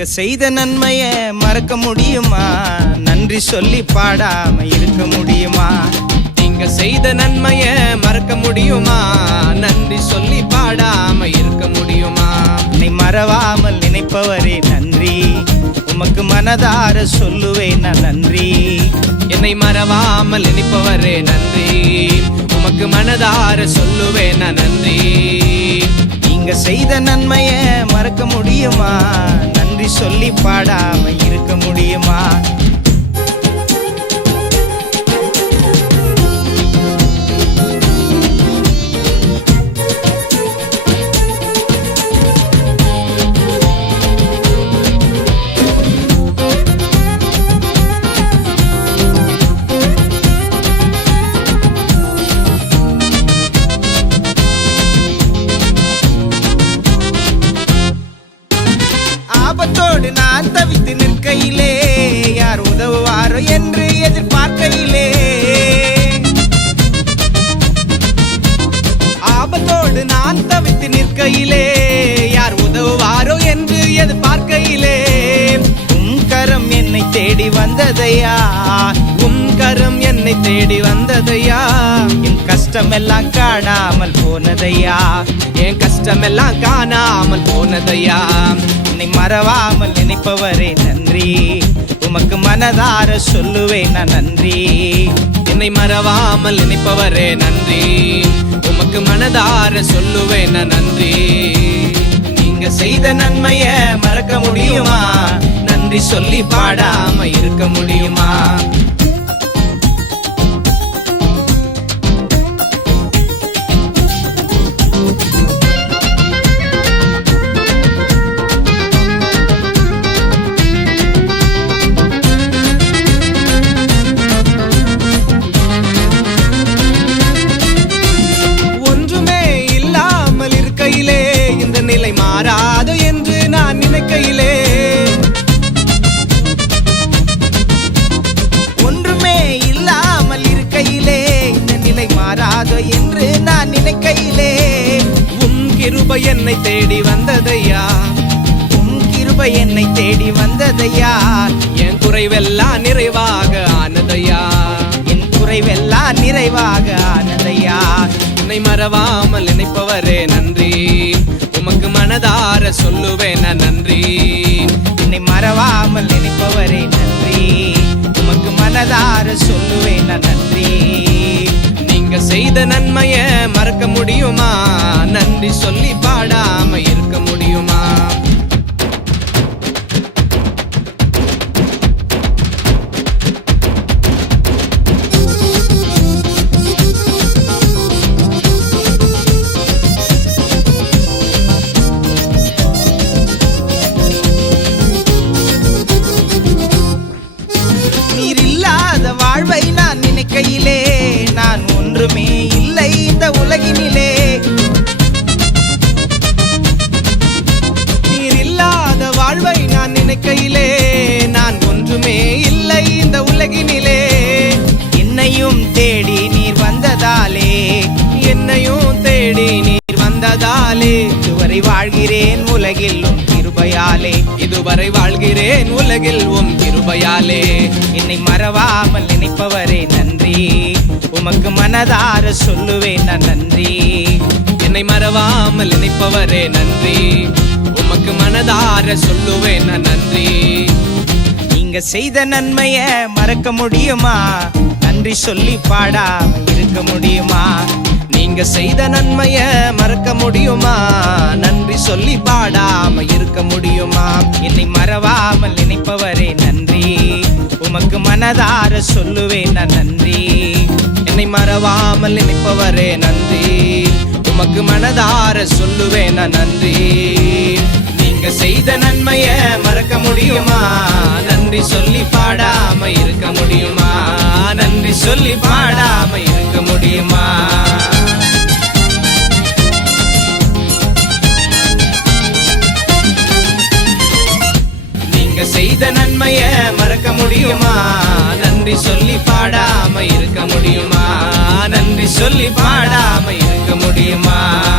நீங்க செய்த நன்மைய மறக்க முடியுமா? நன்றி சொல்லி பாடாம இருக்க முடியுமா? நீங்க செய்த நன்மைய மறக்க முடியுமா? நன்றி சொல்லி பாடாம இருக்க முடியுமா? நீ மறவாமல் நினைப்பவரே நன்றி. உமக்கு மனதார சொல்லுவேன் நான் நன்றி. என்னை மறவாமல் நினைப்பவரே நன்றி. உமக்கு மனதார சொல்லுவேன் நான் நன்றி. நீங்க செய்த நன்மைய மறக்க முடியுமா? நன்றி சொல்லி பாடாம இருக்க முடியுமா? வந்ததையா? உம் கரம் என்னை தேடி வந்ததையா? என் கஷ்டமெல்லாம் காணாமல் போனதையா? என் கஷ்டமெல்லாம் காணாமல் போனதையா? என்னை மறவாமல் நினைப்பவரே நன்றி. உமக்கு மனதார சொல்லுவேன் நான் நன்றி. என்னை மறவாமல் நினைப்பவரே நன்றி. உமக்கு மனதார சொல்லுவேன் நான் நன்றி. நீங்க செய்த நன்மைய மறக்க முடியுமா? நன்றி சொல்லி பாடாம இருக்க முடியுமா? கிருபை என்னை தேடி வந்ததையா? உன் கிருபை என்னை தேடி வந்ததையா? என் குறைவெல்லாம் நிறைவாக ஆனதையா? என் குறைவெல்லாம் நிறைவாக ஆனதையா? என்னை மறவாமல் நினைப்பவரே நன்றி. உமக்கு மனதார சொல்லுவேன் நான் நன்றி. என்னை மறவாமல் நினைப்பவரே நன்றி. உமக்கு மனதார சொல்லுவேன் நான் நன்றி. நீங்க செய்த நன்மைய மறக்க முடியுமா? நன்றி சொல்லி பாடாம இருக்க முடியுமா? வாழ்வை நான் நினைக்கையிலே நான் ஒன்றுமே இல்லை இந்த உலகினிலே. நினைக்கையிலே நான் ஒன்றுமே இல்லை இந்த உலகினிலே. என்னையும் தேடி நீர் வந்ததாலே என்னையும் தேடி நீர் வந்ததாலே இதுவரை வாழ்கிறேன் உலகில் உம் கிருபையாலே. இதுவரை வாழ்கிறேன் உலகில் உம் கிருபையாலே. என்னை மறவாமல் நினைப்பவரே நன்றி. உமக்கு மனதார சொல்லுவேன் நான் நன்றி. என்னை மறவாமல் நினைப்பவரே நன்றி. உமக்கு மனதார சொல்லுவேன் நான் நன்றி. நீங்க செய்த நன்மைய மறக்க முடியுமா? நன்றி சொல்லி பாடாம இருக்க முடியுமா? நீங்க செய்த நன்மைய மறக்க முடியுமா? நன்றி சொல்லி பாடாம இருக்க முடியுமா? என்னை மறவாமல் நினைப்பவரே நன்றி. உமக்கு மனதார சொல்லுவேன் நான் நன்றி. என்னை மறவாமல் நினைப்பவரே நன்றி. உமக்கு மனதார சொல்லுவேன் நான் நன்றி. நீங்க செய்த நன்மைய மறக்க முடியுமா? நன்றி சொல்லி பாடாம இருக்க முடியுமா? நன்றி சொல்லி பாடாம இருக்க முடியுமா? செய்த நன்மைய மறக்க முடியுமா? நன்றி சொல்லி பாடாம இருக்க முடியுமா? நன்றி சொல்லி பாடாம பார்க்க முடியுமா?